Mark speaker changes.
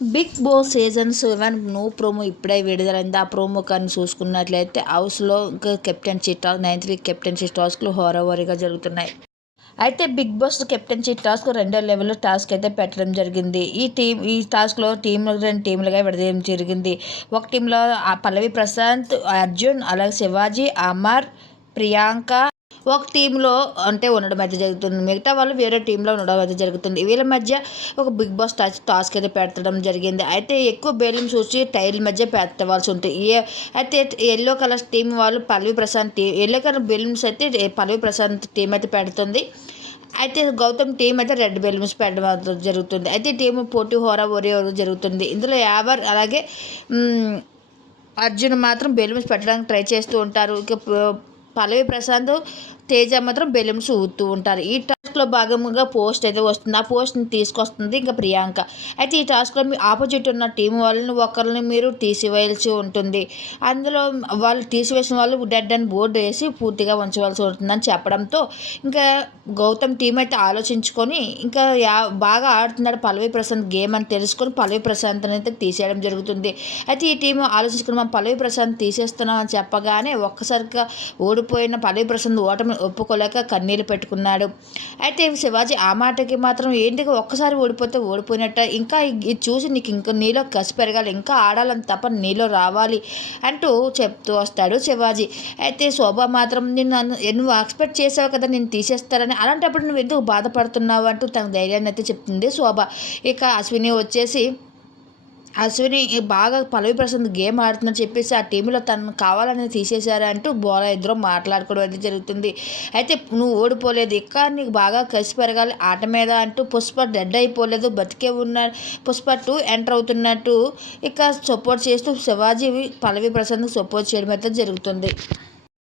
Speaker 1: Big Boss season seven new promo ఇప్పుడే విడుదలైంది. ఆ ప్రోమో కానీ చూసుకున్నట్లయితే హౌస్లో captain captaincy task ninth week captaincy టాస్క్లు హోరవరిగా జరుగుతున్నాయి. అయితే బిగ్ బాస్ కెప్టెన్సీ టాస్క్ రెండో లెవెల్లో టాస్క్ అయితే పెట్టడం జరిగింది. ఈ టీం ఈ టాస్క్లో టీంలు రెండు టీంలుగా విడదీయడం జరిగింది. ఒక టీంలో పల్లవి ప్రశాంత్ అర్జున్ అలాగే శివాజీ అమర్ ప్రియాంక ఒక టీంలో అంటే ఉండడం అయితే జరుగుతుంది. మిగతా వాళ్ళు వేరే టీంలో ఉండడం అయితే జరుగుతుంది. వీళ్ళ మధ్య ఒక బిగ్ బాస్ టాస్క్ టాస్క్ అయితే పెట్టడం జరిగింది. అయితే ఎక్కువ బేలం చూసి టైర్ల మధ్య పెట్టవలసి ఉంటుంది. ఏ అయితే ఎల్లో కలర్ టీం వాళ్ళు Pallavi Prashanth team yellow colour balloons అయితే పల్లవి ప్రశాంత్ టీం అయితే పెడుతుంది. అయితే గౌతమ్ టీం అయితే రెడ్ బెలూన్స్ పెట్టడం జరుగుతుంది. అయితే టీం పోటీ హోరా ఒరే జరుగుతుంది. ఇందులో యావర్ అలాగే అర్జున్ మాత్రం బెలూన్స్ పెట్టడానికి ట్రై చేస్తూ ఉంటారు. ఇక పల్లవి ప్రశాంత్ తేజ మాత్రం బెలూన్స్ ఊతూ ఉంటారు. ఈ టాస్క్లో భాగంగా పోస్ట్ అయితే వస్తుంది. ఆ పోస్ట్ని తీసుకొస్తుంది ఇంకా ప్రియాంక. అయితే ఈ టాస్క్లో మీ ఆపోజిట్ ఉన్న టీం వాళ్ళని ఒకరిని మీరు తీసివేయాల్సి ఉంటుంది. అందులో వాళ్ళు తీసివేసిన వాళ్ళు డెడ్ అండ్ బోర్డు వేసి పూర్తిగా ఉంచవలసి ఉంటుందని చెప్పడంతో ఇంకా గౌతమ్ టీం అయితే ఆలోచించుకొని ఇంకా యా బాగా ఆడుతున్నాడు పల్లవి ప్రశాంత్ గేమ్ అని తెలుసుకొని పల్లవి ప్రశాంత్ని అయితే తీసేయడం జరుగుతుంది. అయితే ఈ టీం ఆలోచించుకుని మనం పల్లవి ప్రశాంత్ తీసేస్తున్నాం అని చెప్పగానే ఒక్కసారిగా ఓడిపోయిన పల్లవి ప్రశాంత్ ఓటమి ఒప్పుకోలేక కన్నీళ్ళు పెట్టుకున్నాడు. అయితే శివాజీ ఆ మాటకి మాత్రం ఏంటి ఒక్కసారి ఓడిపోతే ఓడిపోయినట్ట. ఇంకా ఇది చూసి నీకు ఇంకా నీలో కసి పెరగాలి ఇంకా ఆడాలని తప్ప నీలో రావాలి అంటూ చెప్తూ వస్తాడు శివాజీ. అయితే శోభ మాత్రం నిన్ను నువ్వు ఎక్స్పెక్ట్ చేసావు కదా నేను తీసేస్తారని అలాంటప్పుడు నువ్వు ఎందుకు బాధపడుతున్నావు అంటూ తన ధైర్యాన్ని అయితే చెప్తుంది శోభ. ఇక అశ్విని వచ్చేసి అశ్విని బాగా పల్లవి ప్రశాంత్ గేమ్ ఆడుతుందని చెప్పేసి ఆ టీంలో తను కావాలని తీసేశారు అంటూ బోల ఇద్దరు మాట్లాడుకోవడం అయితే జరుగుతుంది. అయితే నువ్వు ఓడిపోలేదు ఇక్కడ నీకు బాగా కలిసి పెరగాలి ఆట మీద అంటూ పుష్ప డెడ్ అయిపోలేదు బతికే ఉన్న పుష్ప టూ ఎంటర్ అవుతున్నట్టు ఇక సపోర్ట్ చేస్తూ శివాజీ పల్లవి ప్రశాంత్ సపోర్ట్ చేయడం అయితే జరుగుతుంది.